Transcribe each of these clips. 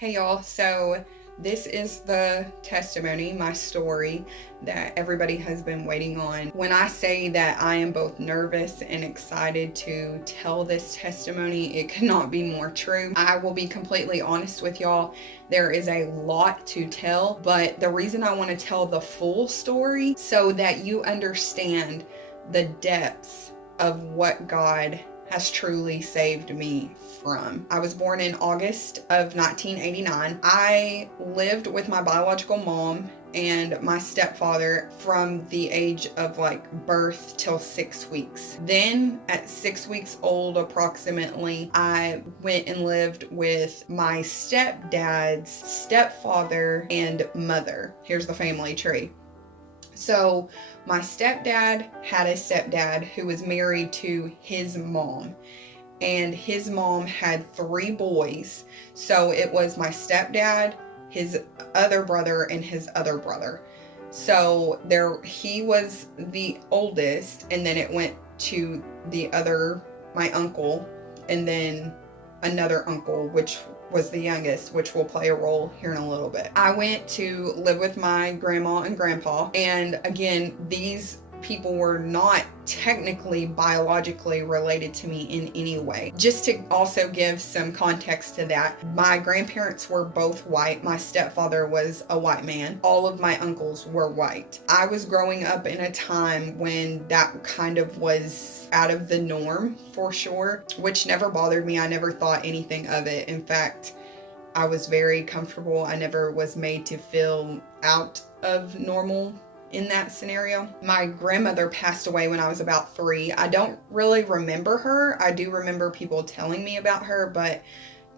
Hey y'all, so this is the testimony, my story that everybody has been waiting on. When I say that I am both nervous and excited to tell this testimony, it could not be more true. I will be completely honest with y'all. There is a lot to tell, but the reason I want to tell the full story so that you understand the depths of what God has truly saved me from. I was born in August of 1989. I lived with my biological mom and my stepfather from the age of birth till 6 weeks. Then at 6 weeks old approximately, I went and lived with my stepdad's stepfather and mother. Here's the family tree. So my stepdad had a stepdad who was married to his mom, and his mom had 3 boys. So it was my stepdad, his other brother, and his other brother. So he was the oldest, and then it went to my uncle, and then another uncle, which was the youngest, which will play a role here in a little bit. I went to live with my grandma and grandpa, and again, these people were not technically biologically related to me in any way. Just to also give some context to that, my grandparents were both white. My stepfather was a white man. All of my uncles were white. I was growing up in a time when that kind of was out of the norm for sure, which never bothered me. I never thought anything of it. In fact, I was very comfortable. I never was made to feel out of normal in that scenario. My grandmother passed away when I was about 3. I don't really remember her. I do remember people telling me about her, but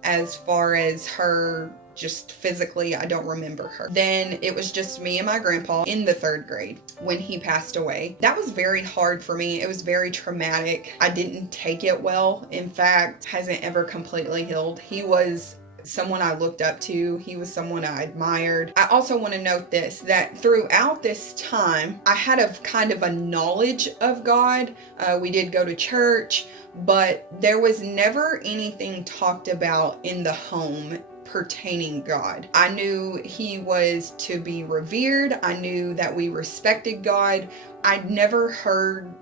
as far as her just physically, I don't remember her. Then it was just me and my grandpa in the 3rd grade when he passed away. That was very hard for me. It was very traumatic. I didn't take it well. In fact, hasn't ever completely healed. He was someone I looked up to. He was someone I admired. I also want to note that throughout this time, I had a kind of a knowledge of God. We did go to church, but there was never anything talked about in the home pertaining God. I knew he was to be revered. I knew that we respected God. I'd never heard,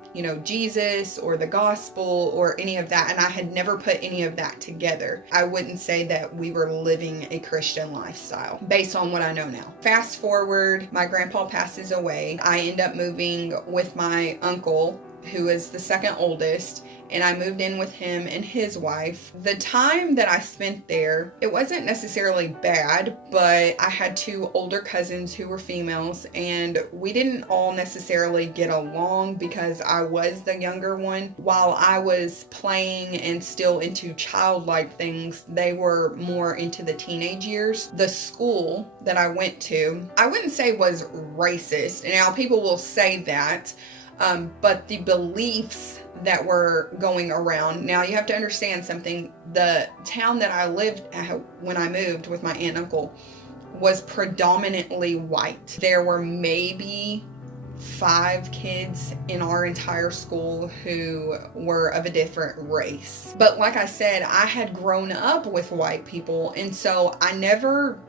Jesus or the gospel or any of that, and I had never put any of that together. I wouldn't say that we were living a Christian lifestyle based on what I know now. Fast forward, my grandpa passes away. I end up moving with my uncle, who is the 2nd oldest, and I moved in with him and his wife. The time that I spent there, it wasn't necessarily bad, but I had 2 older cousins who were females, and we didn't all necessarily get along because I was the younger one. While I was playing and still into childlike things, they were more into the teenage years. The school that I went to, I wouldn't say was racist. Now, people will say that, but the beliefs that were going around. Now, you have to understand something. The town that I lived at when I moved with my aunt and uncle was predominantly white. There were maybe 5 kids in our entire school who were of a different race. But like I said, I had grown up with white people, and so I never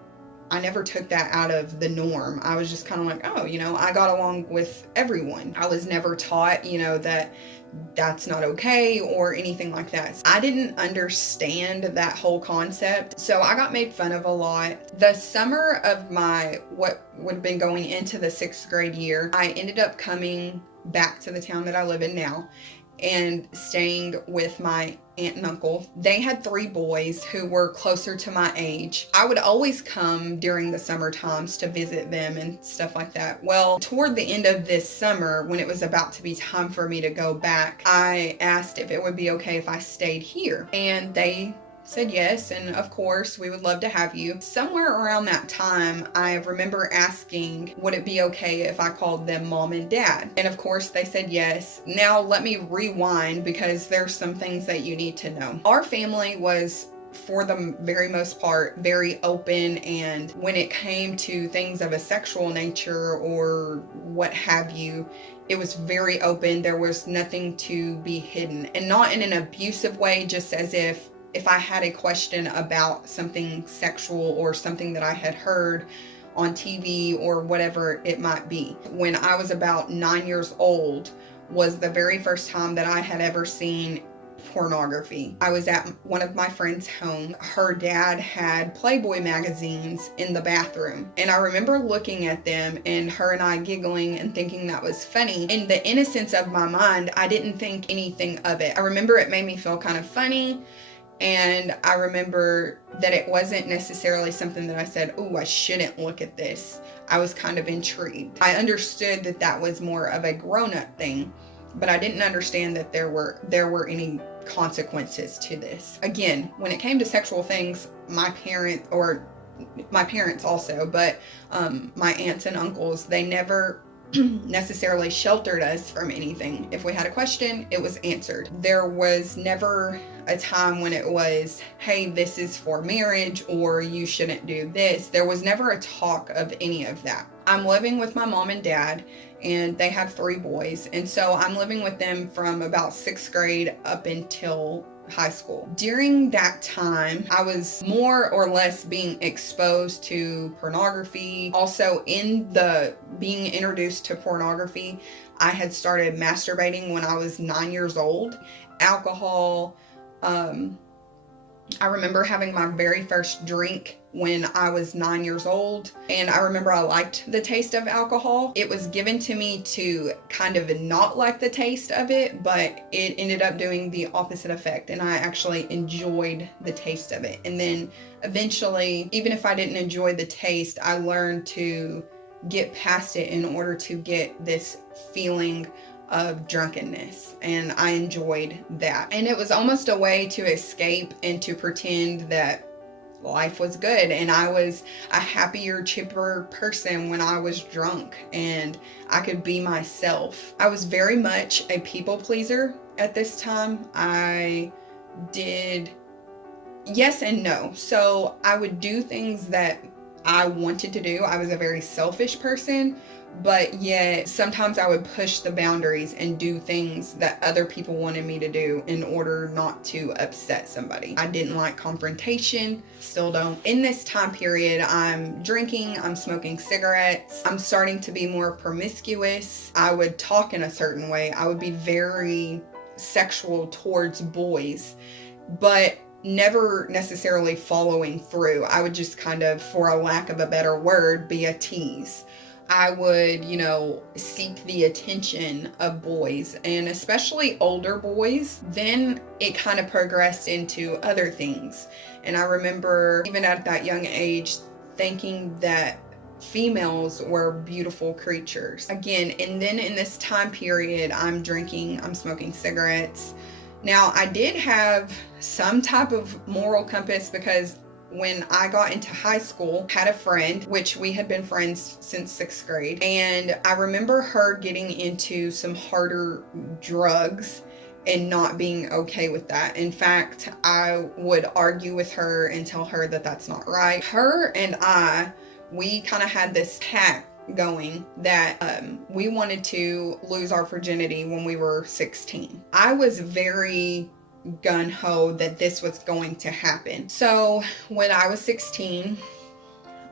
took that out of the norm. I was just kind of like, I got along with everyone. I was never taught, that that's not okay or anything like that. So I didn't understand that whole concept. So I got made fun of a lot. The summer of what would have been going into the 6th grade year, I ended up coming back to the town that I live in now and staying with my aunt and uncle. They had 3 boys who were closer to my age. I would always come during the summer times to visit them and stuff like that. Well, toward the end of this summer, when it was about to be time for me to go back, I asked if it would be okay if I stayed here, and they said yes, and of course we would love to have you. Somewhere around that time, I remember asking, would it be okay if I called them mom and dad? And of course they said yes. Now let me rewind, because there's some things that you need to know. Our family was, for the very most part, very open, and when it came to things of a sexual nature or what have you, it was very open. There was nothing to be hidden, and not in an abusive way, just as if if I had a question about something sexual or something that I had heard on TV or whatever it might be. When I was about 9 years old was the very first time that I had ever seen pornography. I was at one of my friends' home. Her dad had Playboy magazines in the bathroom, and I remember looking at them and her and I giggling and thinking that was funny. In the innocence of my mind, I didn't think anything of it. I remember it made me feel kind of funny, and I remember that it wasn't necessarily something that I said, "Oh, I shouldn't look at this." I was kind of intrigued. I understood that that was more of a grown-up thing, but I didn't understand that there were any consequences to this. Again, when it came to sexual things, my parents also, but my aunts and uncles, they never necessarily sheltered us from anything. If we had a question, it was answered. There was never a time when it was, "Hey, this is for marriage," or "You shouldn't do this." There was never a talk of any of that. I'm living with my mom and dad, and they have 3 boys. And so I'm living with them from about 6th grade up until high school. During that time, I was more or less being exposed to pornography. Also, in the being introduced to pornography, I had started masturbating when I was 9 years old. Alcohol, I remember having my very first drink when I was 9 years old, and I remember I liked the taste of alcohol. It was given to me to kind of not like the taste of it, but it ended up doing the opposite effect, and I actually enjoyed the taste of it. And then eventually, even if I didn't enjoy the taste, I learned to get past it in order to get this feeling of drunkenness, and I enjoyed that. And it was almost a way to escape and to pretend that life was good, and I was a happier, chipper person when I was drunk, and I could be myself. I was very much a people pleaser at this time. I did yes and no. So I would do things that I wanted to do. I was a very selfish person, but yet sometimes I would push the boundaries and do things that other people wanted me to do in order not to upset somebody. I didn't like confrontation, still don't. In this time period, I'm drinking, I'm smoking cigarettes, I'm starting to be more promiscuous. I would talk in a certain way. I would be very sexual towards boys, but never necessarily following through. I would just kind of, for a lack of a better word, be a tease. I would, seek the attention of boys, and especially older boys. Then it kind of progressed into other things. And I remember even at that young age thinking that females were beautiful creatures. Again, and then in this time period, I'm drinking, I'm smoking cigarettes. Now, I did have some type of moral compass because when I got into high school, had a friend, which we had been friends since 6th grade, and I remember her getting into some harder drugs and not being okay with that. In fact, I would argue with her and tell her that that's not right. Her and I, we kind of had this pact going that we wanted to lose our virginity when we were 16. I was very gung-ho that this was going to happen. So when I was 16,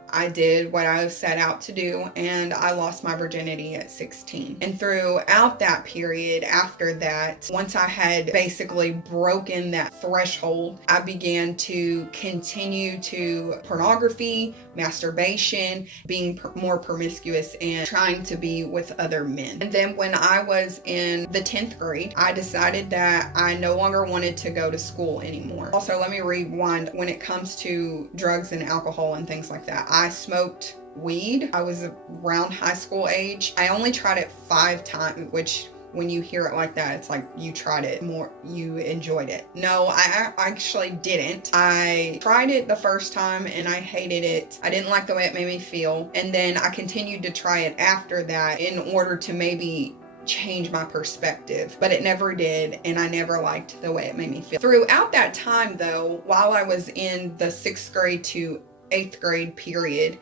I did what I set out to do, and I lost my virginity at 16. And throughout that period after that, once I had basically broken that threshold, I began to continue to pornography, masturbation, being more promiscuous, and trying to be with other men. And then when I was in the 10th grade, I decided that I no longer wanted to go to school anymore. Also, let me rewind. When it comes to drugs and alcohol and things like that, I smoked weed. I was around high school age. I only tried it 5 times, which when you hear it like that, it's like you tried it more, you enjoyed it. No, I actually didn't. I tried it the first time and I hated it. I didn't like the way it made me feel. And then I continued to try it after that in order to maybe change my perspective, but it never did, and I never liked the way it made me feel. Throughout that time though, while I was in the 6th grade to 8th grade period,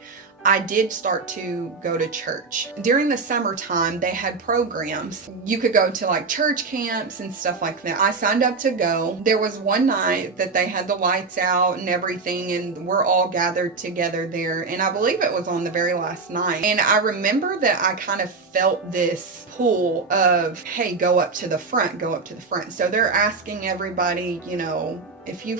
I did start to go to church. During the summertime, they had programs. You could go to like church camps and stuff like that. I signed up to go. There was one night that they had the lights out and everything, and we're all gathered together there. And I believe it was on the very last night. And I remember that I kind of felt this pull of, hey, go up to the front, go up to the front. So they're asking everybody, you know, if you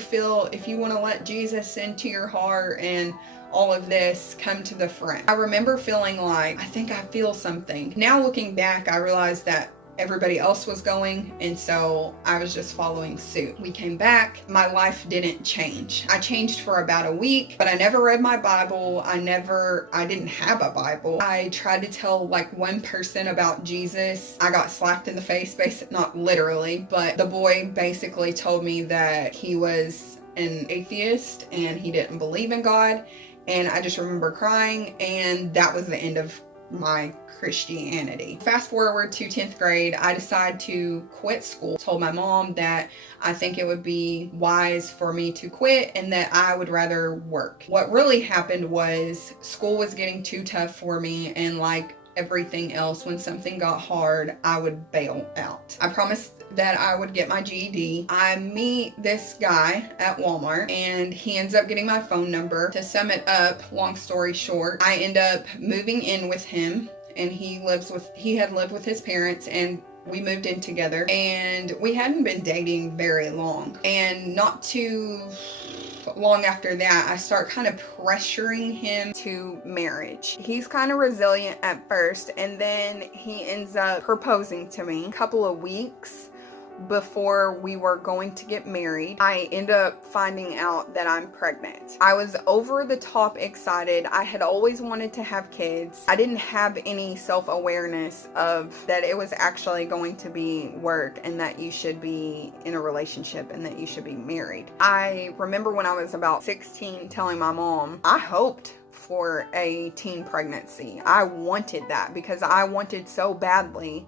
want to let Jesus into your heart and all of this, come to the front. I remember feeling like, I think I feel something. Now looking back, I realized that everybody else was going, and so I was just following suit. We came back. My life didn't change. I changed for about a week, but I never read my Bible. I didn't have a Bible. I tried to tell like one person about Jesus. I got slapped in the face, basically, not literally, but the boy basically told me that he was an atheist and he didn't believe in God. And I just remember crying, and that was the end of my Christianity. Fast forward to 10th grade, I decided to quit school. Told my mom that I think it would be wise for me to quit and that I would rather work. What really happened was school was getting too tough for me, and like everything else, when something got hard, I would bail out. I promised that I would get my GED. I meet this guy at Walmart, and he ends up getting my phone number. To sum it up, long story short, I end up moving in with him, and he had lived with his parents, and we moved in together, and we hadn't been dating very long. And not too long after that, I start kind of pressuring him to marriage. He's kind of resilient at first, and then he ends up proposing to me a couple of weeks before we were going to get married. I end up finding out that I'm pregnant. I was over the top excited. I had always wanted to have kids. I didn't have any self-awareness of that it was actually going to be work and that you should be in a relationship and that you should be married. I remember when I was about 16 telling my mom, I hoped for a teen pregnancy. I wanted that because I wanted so badly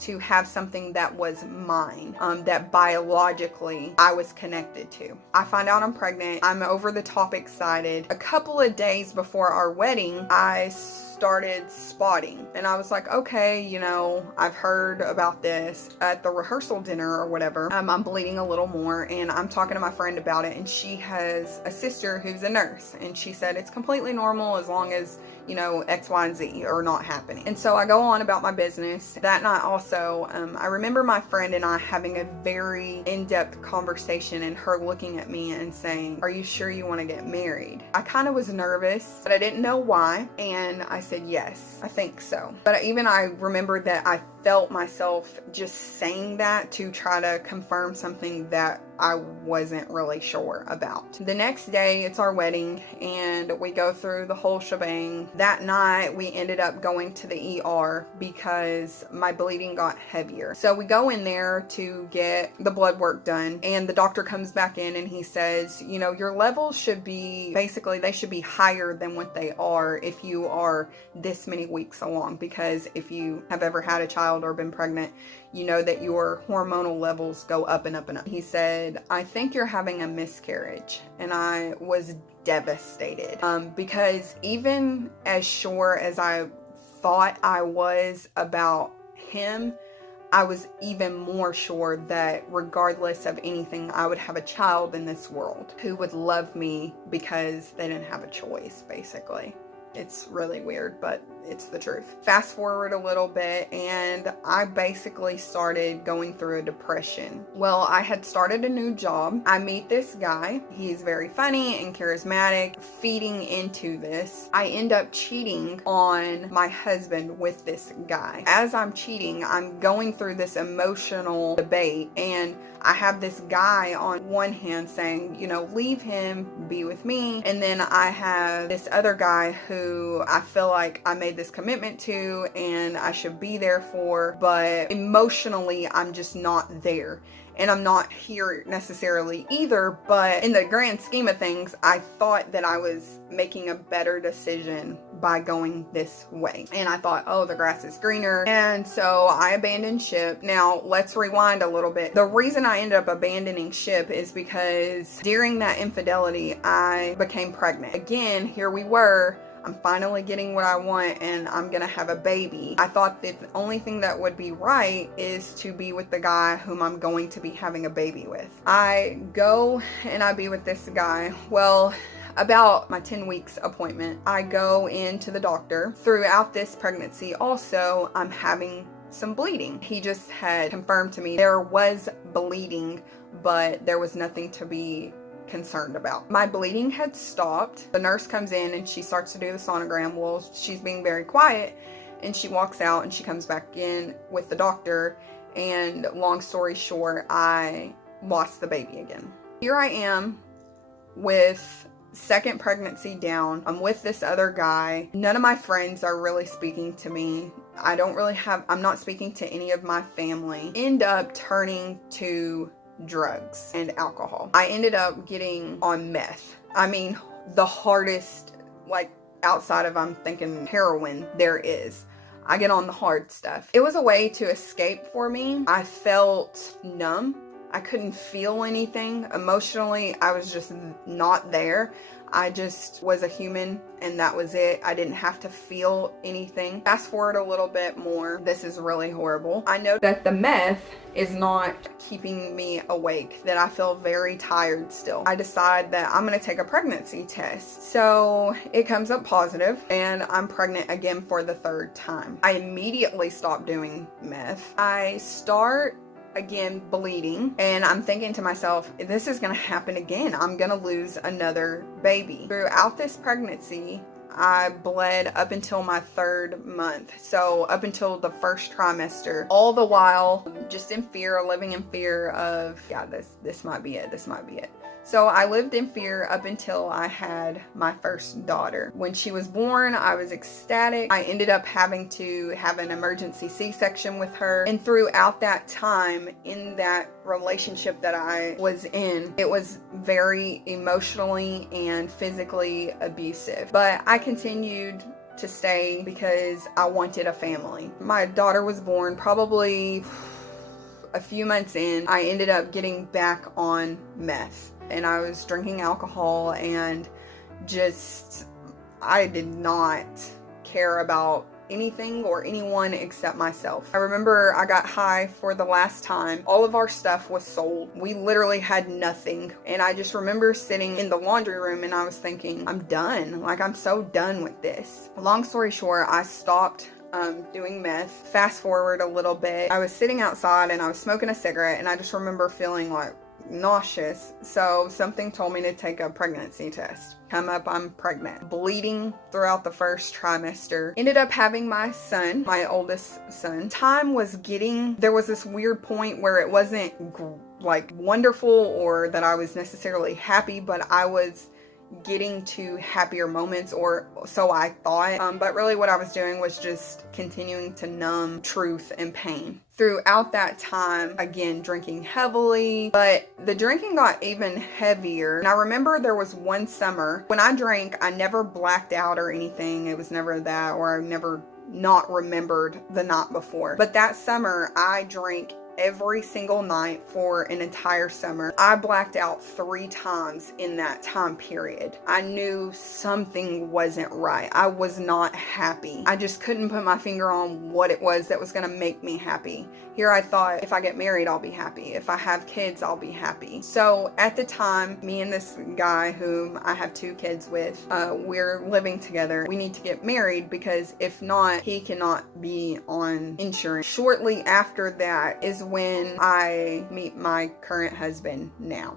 to have something that was mine, that biologically I was connected to. I find out I'm pregnant. I'm over the top excited. A couple of days before our wedding, I started spotting, and I was like, okay, you know, I've heard about this at the rehearsal dinner or whatever. I'm bleeding a little more, and I'm talking to my friend about it, and she has a sister who's a nurse, and she said it's completely normal as long as, you know, X, Y, and Z are not happening. And so I go on about my business. That night also, I remember my friend and I having a very in-depth conversation, and her looking at me and saying, are you sure you want to get married? I kind of was nervous, but I didn't know why, and I said, yes, I think so. But I remembered that I felt myself just saying that to try to confirm something that I wasn't really sure about. The next day, it's our wedding, and we go through the whole shebang. That night, we ended up going to the ER because my bleeding got heavier. So we go in there to get the blood work done, and the doctor comes back in and he says, you know, your levels should be, basically, they should be higher than what they are if you are this many weeks along, because if you have ever had a child or been pregnant, you know that your hormonal levels go up and up and up. He said, I think you're having a miscarriage. And I was devastated because even as sure as I thought I was about him, I was even more sure that regardless of anything, I would have a child in this world who would love me because they didn't have a choice, basically. It's really weird, but it's the truth. Fast forward a little bit, and I basically started going through a depression. Well, I had started a new job. I meet this guy. He's very funny and charismatic. Feeding into this, I end up cheating on my husband with this guy. As I'm cheating, I'm going through this emotional debate, and I have this guy on one hand saying, you know, leave him, be with me. And then I have this other guy who I feel like I made this commitment to and I should be there for, but emotionally, I'm just not there. And I'm not here necessarily either, but in the grand scheme of things, I thought that I was making a better decision by going this way. And I thought, oh, the grass is greener. And so I abandoned ship. Now, let's rewind a little bit. The reason I ended up abandoning ship is because during that infidelity, I became pregnant. Again, here we were. I'm finally getting what I want and I'm gonna have a baby. I thought that the only thing that would be right is to be with the guy whom I'm going to be having a baby with. I go and I be with this guy. Well, about my 10 weeks appointment, I go into the doctor. Throughout this pregnancy also, I'm having some bleeding. He just had confirmed to me there was bleeding, but there was nothing to be concerned about. My bleeding had stopped. The nurse comes in and she starts to do the sonogram. Well, she's being very quiet and she walks out and she comes back in with the doctor, and long story short, I lost the baby again. Here I am with second pregnancy down. I'm with this other guy. None of my friends are really speaking to me. I'm not speaking to any of my family. End up turning to drugs and alcohol. I ended up getting on meth. I mean, the hardest, like outside of I'm thinking heroin, there is. I get on the hard stuff. It was a way to escape for me. I felt numb. I couldn't feel anything. Emotionally, I was just not there. I just was a human and that was it. I didn't have to feel anything. Fast forward a little bit more. This is really horrible. I know that the meth is not keeping me awake, that I feel very tired still. I decide that I'm gonna take a pregnancy test. So it comes up positive and I'm pregnant again for the third time. I immediately stop doing meth. I start again bleeding, and I'm thinking to myself, this is gonna happen again. I'm gonna lose another baby. Throughout this pregnancy, I bled up until my 3rd month, so up until the first trimester, all the while just in fear, living in fear of, yeah, this might be it, this might be it. So I lived in fear up until I had my first daughter. When she was born, I was ecstatic. I ended up having to have an emergency C-section with her. And throughout that time, in that relationship that I was in, it was very emotionally and physically abusive. But I continued to stay because I wanted a family. My daughter was born probably a few months in. I ended up getting back on meth. And I was drinking alcohol and I did not care about anything or anyone except myself. I remember I got high for the last time. All of our stuff was sold. We literally had nothing. And I just remember sitting in the laundry room and I was thinking, I'm done. Like, I'm so done with this. Long story short, I stopped doing meth. Fast forward a little bit. I was sitting outside and I was smoking a cigarette and I just remember feeling like nauseous, so something told me to take a pregnancy test. Come up, I'm pregnant. Bleeding throughout the first trimester. Ended up having my son, my oldest son. Time was getting, there was this weird point where it wasn't like wonderful or that I was necessarily happy, but I was getting to happier moments, or so I thought, but really what I was doing was just continuing to numb truth and pain. Throughout that time, again, drinking heavily, but the drinking got even heavier. And I remember there was one summer when I drank, I never blacked out or anything. It was never that, or I never not remembered the night before. But that summer, I drank every single night for an entire summer. I blacked out 3 times in that time period. I knew something wasn't right. I was not happy. I just couldn't put my finger on what it was that was going to make me happy. Here I thought, if I get married, I'll be happy. If I have kids, I'll be happy. So at the time, me and this guy whom I have 2 kids with, we're living together. We need to get married because if not, he cannot be on insurance. Shortly after that is when I meet my current husband now.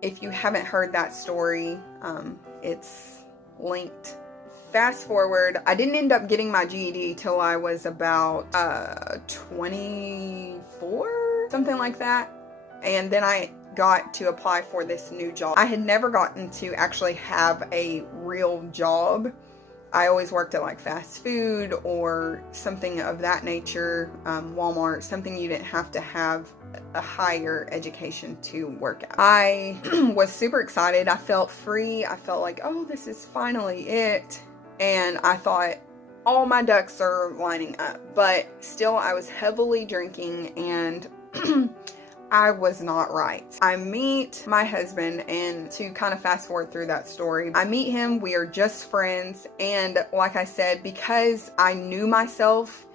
If you haven't heard that story, it's linked. Fast forward, I didn't end up getting my GED till I was about 24, something like that. And then I got to apply for this new job. I had never gotten to actually have a real job. I always worked at like fast food or something of that nature, Walmart, something you didn't have to have a higher education to work at. I was super excited. I felt free. I felt like, oh, this is finally it. And I thought, all my ducks are lining up. But still, I was heavily drinking, and I was not right. I meet my husband, and to kind of fast forward through that story, I meet him, we are just friends, and like I said, because I knew myself,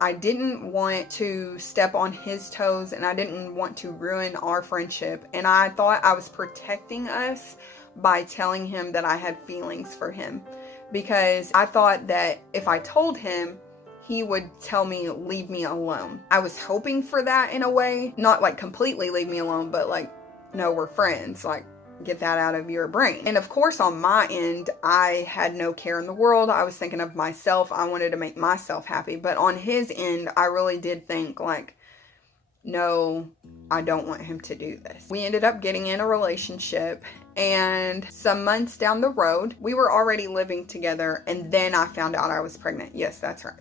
I didn't want to step on his toes, and I didn't want to ruin our friendship, and I thought I was protecting us by telling him that I had feelings for him, because I thought that if I told him, he would tell me, leave me alone. I was hoping for that in a way, not like completely leave me alone, but like, no, we're friends, like, get that out of your brain. And of course, on my end, I had no care in the world. I was thinking of myself. I wanted to make myself happy. But on his end, I really did think like, no, I don't want him to do this. We ended up getting in a relationship, and some months down the road, we were already living together, and then I found out I was pregnant. Yes, that's right.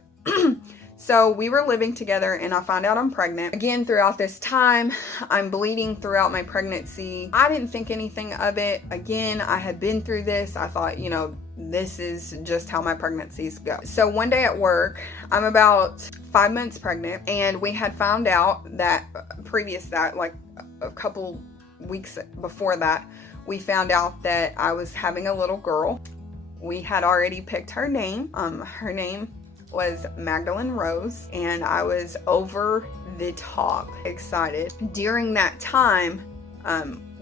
So we were living together, and I find out I'm pregnant. Again, throughout this time, I'm bleeding throughout my pregnancy. I didn't think anything of it. Again, I had been through this. I thought, you know, this is just how my pregnancies go. So one day at work, I'm about 5 months pregnant, and we had found out that like a couple weeks before that, we found out that I was having a little girl. We had already picked her name. Her name was Magdalene Rose, and I was over the top excited. During that time,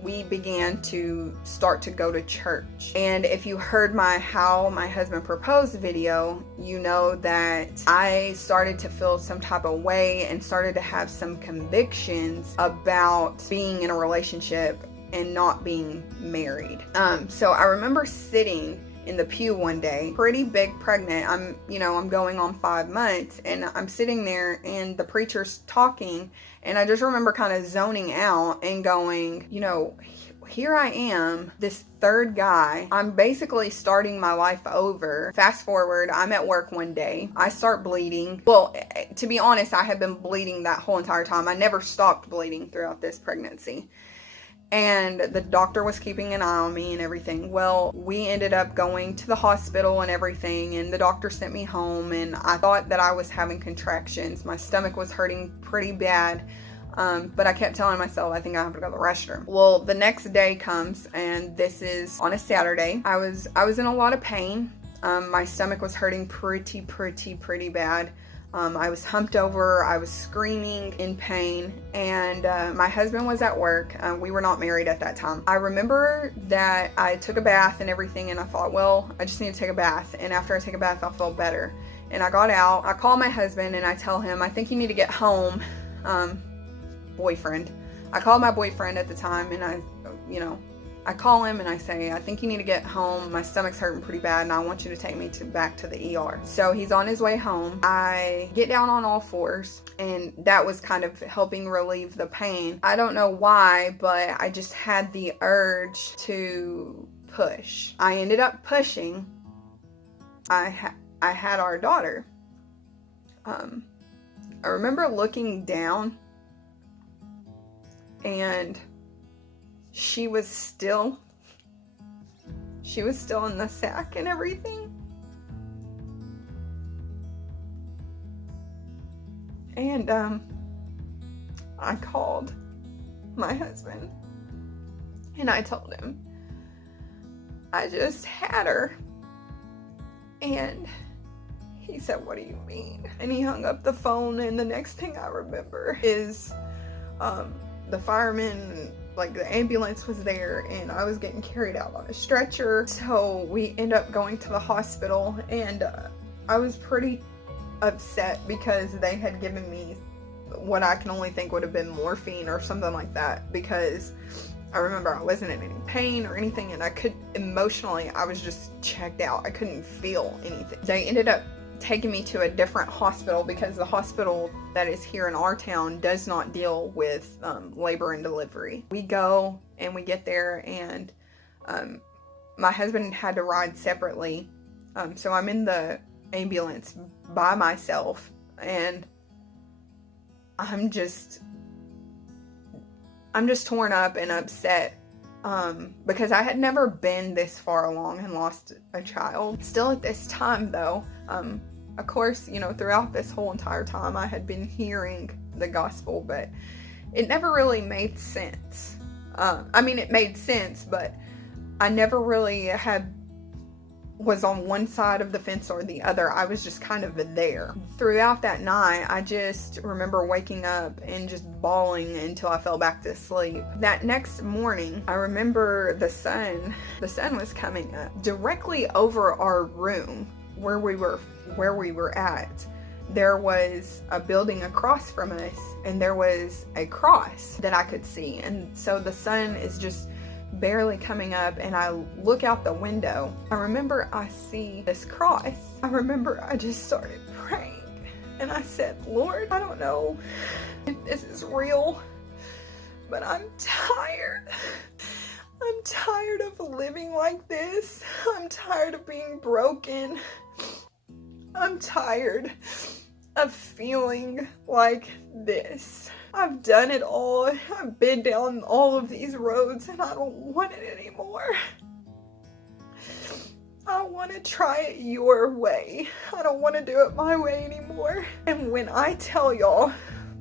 we began to start to go to church. And if you heard my How My Husband Proposed video, you know that I started to feel some type of way and started to have some convictions about being in a relationship and not being married. So I remember sitting in the pew one day, pretty big pregnant. I'm going on 5 months, and I'm sitting there, and the preacher's talking, and I just remember kind of zoning out and going, you know, here I am, this third guy. I'm basically starting my life over. Fast forward, I'm at work one day. I start bleeding. Well, to be honest, I had been bleeding that whole entire time. I never stopped bleeding throughout this pregnancy. And the doctor was keeping an eye on me and everything. Well, we ended up going to the hospital and everything, and the doctor sent me home, and I thought that I was having contractions. My stomach was hurting pretty bad, but I kept telling myself, I think I have to go to the restroom. Well, the next day comes, and this is on a Saturday. I was in a lot of pain. My stomach was hurting pretty bad. I was humped over, I was screaming in pain, and my husband was at work. We were not married at that time. I remember that I took a bath and everything, and I thought, well, I just need to take a bath, and after I take a bath, I'll feel better. And I got out, I call my husband, and I tell him, I think you need to get home, boyfriend. I called my boyfriend at the time, and I call him and I say, I think you need to get home. My stomach's hurting pretty bad, and I want you to take me back to the ER. So he's on his way home. I get down on all fours, and that was kind of helping relieve the pain. I don't know why, but I just had the urge to push. I ended up pushing. I had our daughter. I remember looking down, and she was still in the sack and everything. And I called my husband, and I told him I just had her. And he said, what do you mean? And he hung up the phone, and the next thing I remember is the firemen, like the ambulance was there, and I was getting carried out on a stretcher. So we end up going to the hospital, and I was pretty upset because they had given me what I can only think would have been morphine or something like that, because I remember I wasn't in any pain or anything, and I was just checked out. I couldn't feel anything. They ended up taking me to a different hospital, because the hospital that is here in our town does not deal with labor and delivery. We go and we get there, and my husband had to ride separately, so I'm in the ambulance by myself, and I'm just torn up and upset, because I had never been this far along and lost a child. Still at this time though, of course, throughout this whole entire time I had been hearing the gospel, but it never really made sense. It made sense, but I never really was on one side of the fence or the other. I was just kind of there. Throughout that night, I just remember waking up and just bawling until I fell back to sleep. That next morning, I remember the sun was coming up directly over our room where we were at. There was a building across from us, and there was a cross that I could see. And so the sun is just barely coming up, and I look out the window. I remember I see this cross. I remember I just started praying, and I said, Lord, I don't know if this is real, but I'm tired. I'm tired of living like this. I'm tired of being broken. I'm tired of feeling like this. I've done it all. I've been down all of these roads, and I don't want it anymore. I want to try it your way. I don't want to do it my way anymore. And when I tell y'all,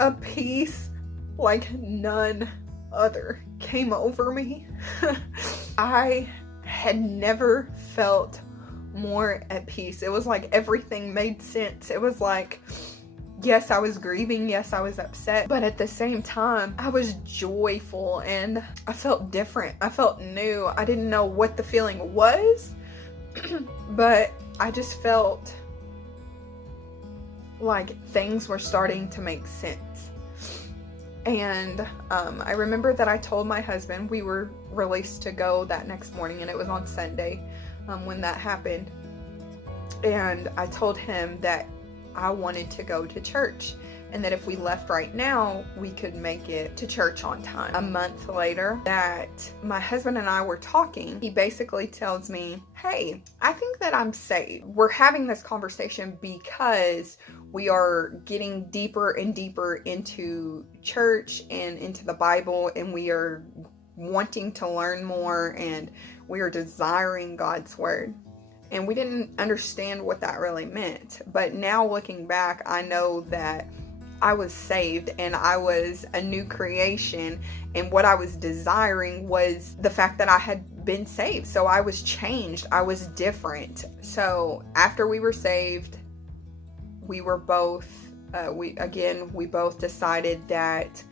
a peace like none other came over me. I had never felt more at peace. It was like everything made sense. It was like, yes, I was grieving. Yes, I was upset. But at the same time, I was joyful, and I felt different. I felt new. I didn't know what the feeling was, but I just felt like things were starting to make sense. And I remember that I told my husband, we were released to go that next morning, and it was on Sunday when that happened. And I told him that I wanted to go to church, and that if we left right now, we could make it to church on time. A month later, that my husband and I were talking, he basically tells me, hey, I think that I'm saved. We're having this conversation because we are getting deeper and deeper into church and into the Bible, and we are wanting to learn more, and we are desiring God's word. And we didn't understand what that really meant. But now looking back, I know that I was saved and I was a new creation. And what I was desiring was the fact that I had been saved. So I was changed. I was different. So after we were saved, we were both, we both decided that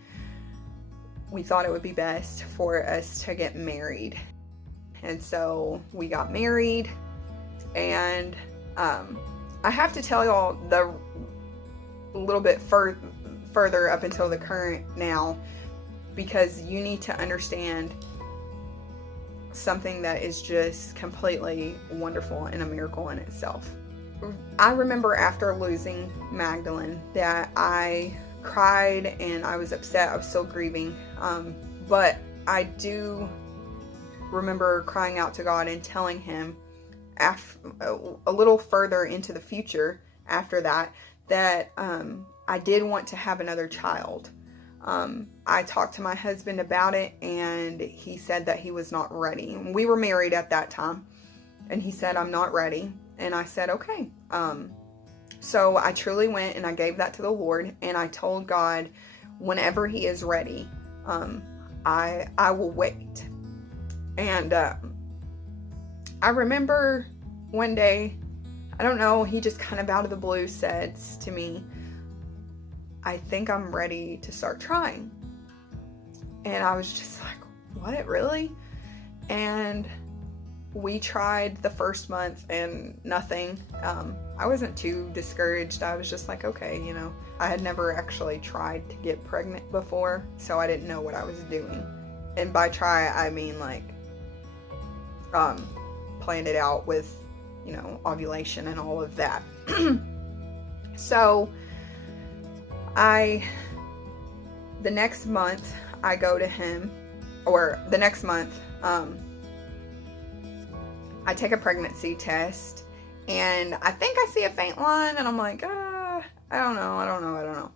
we thought it would be best for us to get married. And so we got married. And I have to tell y'all the little bit further up until the current now, because you need to understand something that is just completely wonderful and a miracle in itself. I remember after losing Magdalene that I cried and I was upset. I was still grieving, but I do remember crying out to God and telling him a little further into the future after that I did want to have another child. I talked to my husband about it, and he said that he was not ready. We were married at that time, and he said, I'm not ready. And I said, okay. So I truly went and I gave that to the Lord, and I told God, whenever he is ready, I will wait. And I remember one day, I don't know, he just kind of out of the blue said to me, I think I'm ready to start trying. And I was just like, what, really? And we tried the first month and nothing. I wasn't too discouraged. I was just like, okay, I had never actually tried to get pregnant before, so I didn't know what I was doing. And by try, I mean like, planned it out with, ovulation and all of that. So the next month I go to him, or the next month, I take a pregnancy test, and I think I see a faint line, and I'm like, I don't know.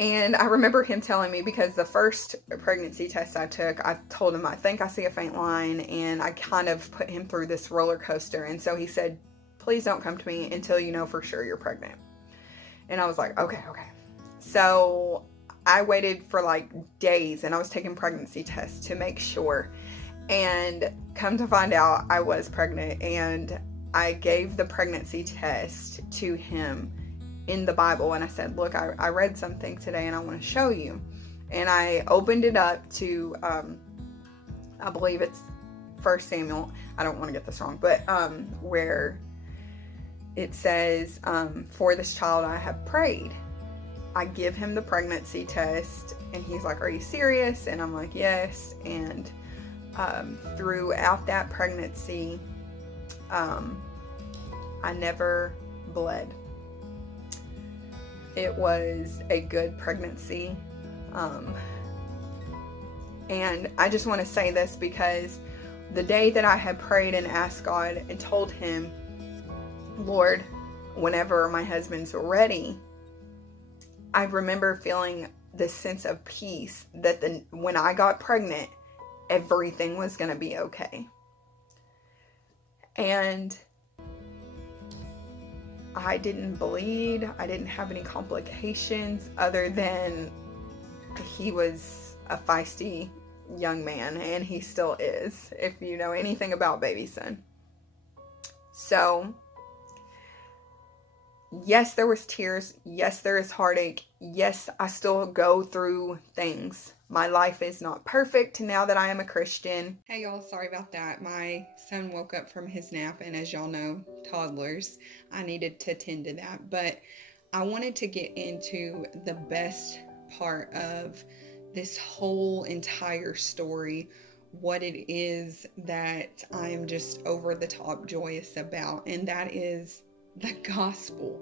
And I remember him telling me, because the first pregnancy test I took, I told him, I think I see a faint line, and I kind of put him through this roller coaster. And so he said, please don't come to me until you know for sure you're pregnant. And I was like, okay. So I waited for like days, and I was taking pregnancy tests to make sure. And come to find out, I was pregnant, and I gave the pregnancy test to him in the Bible, and I said, look, I read something today and I want to show you. And I opened it up to I believe it's 1 Samuel, I don't want to get this wrong, but where it says, for this child I have prayed. I give him the pregnancy test, and he's like, are you serious? And I'm like, yes. And throughout that pregnancy, I never bled. It was a good pregnancy. And I just want to say this because the day that I had prayed and asked God and told him, Lord, whenever my husband's ready, I remember feeling this sense of peace that when I got pregnant, everything was going to be okay. And I didn't bleed. I didn't have any complications other than he was a feisty young man, and he still is, if you know anything about baby son. So, yes, there was tears. Yes, there is heartache. Yes, I still go through things. My life is not perfect now that I am a Christian. Hey y'all, sorry about that. My son woke up from his nap, and as y'all know, toddlers, I needed to tend to that. But I wanted to get into the best part of this whole entire story, what it is that I am just over the top joyous about, and that is the gospel.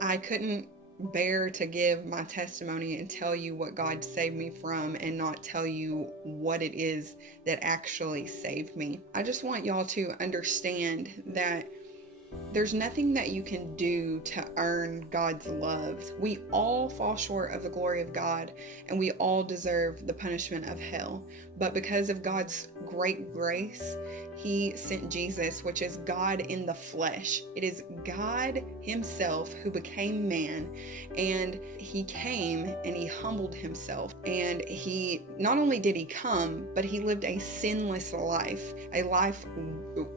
I couldn't bear to give my testimony and tell you what God saved me from and not tell you what it is that actually saved me. I just want y'all to understand that there's nothing that you can do to earn God's love. We all fall short of the glory of God, and we all deserve the punishment of hell. But because of God's great grace, he sent Jesus, which is God in the flesh. It is God himself who became man, and he came and he humbled himself. And he not only did he come, but he lived a sinless life, a life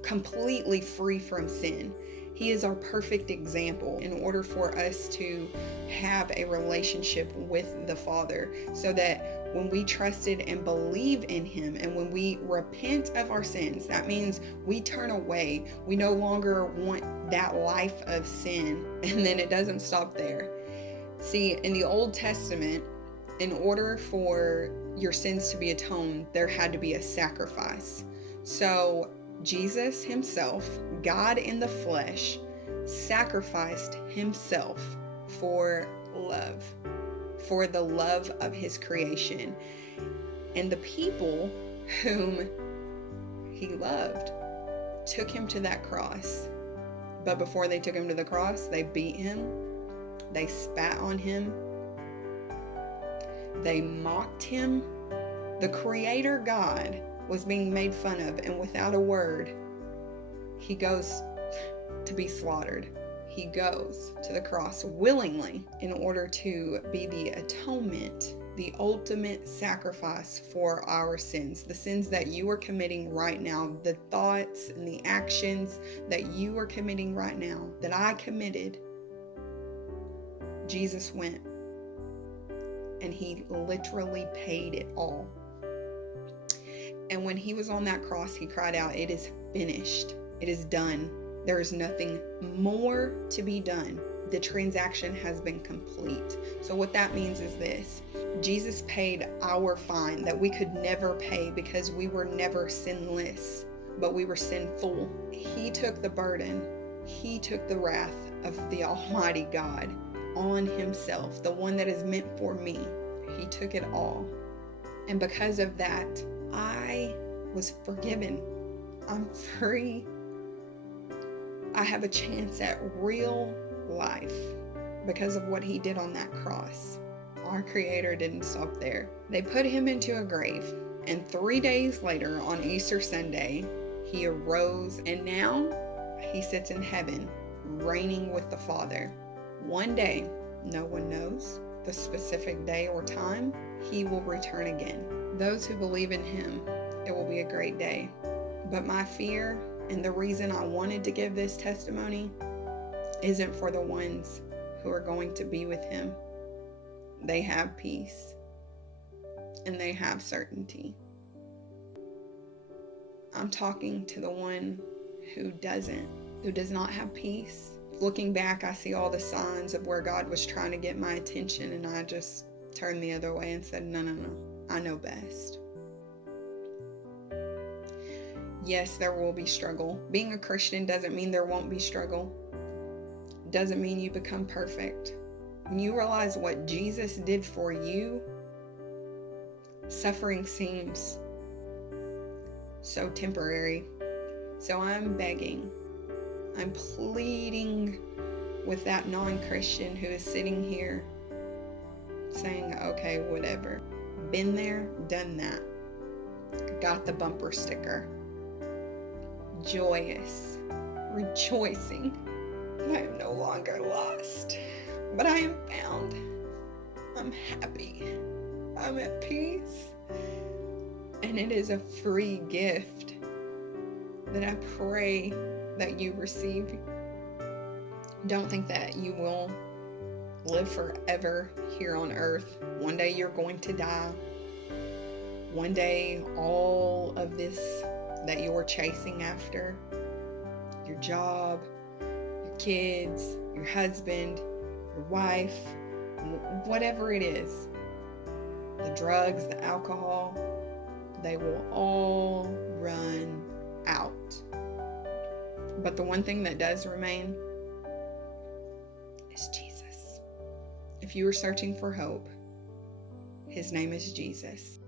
completely free from sin. He is our perfect example in order for us to have a relationship with the Father, so that when we trusted and believe in him, and when we repent of our sins, that means we turn away. We no longer want that life of sin. And then it doesn't stop there. See, in the Old Testament, in order for your sins to be atoned, there had to be a sacrifice. So Jesus himself, God in the flesh, sacrificed himself for love, for the love of his creation. And the people whom he loved took him to that cross. But before they took him to the cross, they beat him, they spat on him, they mocked him. The Creator God was being made fun of, and without a word, he goes to be slaughtered. He goes to the cross willingly in order to be the atonement, the ultimate sacrifice for our sins, the sins that you are committing right now, the thoughts and the actions that you are committing right now, that I committed. Jesus went and he literally paid it all. And when he was on that cross, he cried out, "It is finished. It is done. There is nothing more to be done. The transaction has been complete." So what that means is this: Jesus paid our fine that we could never pay because we were never sinless, but we were sinful. He took the burden. He took the wrath of the Almighty God on himself, the one that is meant for me. He took it all. And because of that, I was forgiven. I'm free. I have a chance at real life because of what he did on that cross. Our Creator didn't stop there. They put him into a grave, and 3 days later, on Easter Sunday, he arose, and now He sits in heaven, reigning with the Father. One day, no one knows the specific day or time, he will return again. Those who believe in him, it will be a great day. But my fear and the reason I wanted to give this testimony isn't for the ones who are going to be with him. They have peace and they have certainty. I'm talking to the one who does not have peace. Looking back, I see all the signs of where God was trying to get my attention, and I just turned the other way and said, no, I know best. Yes, there will be struggle. Being a Christian doesn't mean there won't be struggle. Doesn't mean you become perfect. When you realize what Jesus did for you, suffering seems so temporary. So I'm begging, I'm pleading with that non-Christian who is sitting here saying, okay, whatever. Been there, done that. Got the bumper sticker. Joyous, rejoicing that I am no longer lost, but I am found. I'm happy. I'm at peace. And it is a free gift that I pray that you receive. Don't think that you will live forever here on earth. One day you're going to die. One day all of this that you're chasing after, your job, your kids, your husband, your wife, whatever it is, the drugs, the alcohol, they will all run out. But the one thing that does remain is Jesus. If you are searching for hope, his name is Jesus.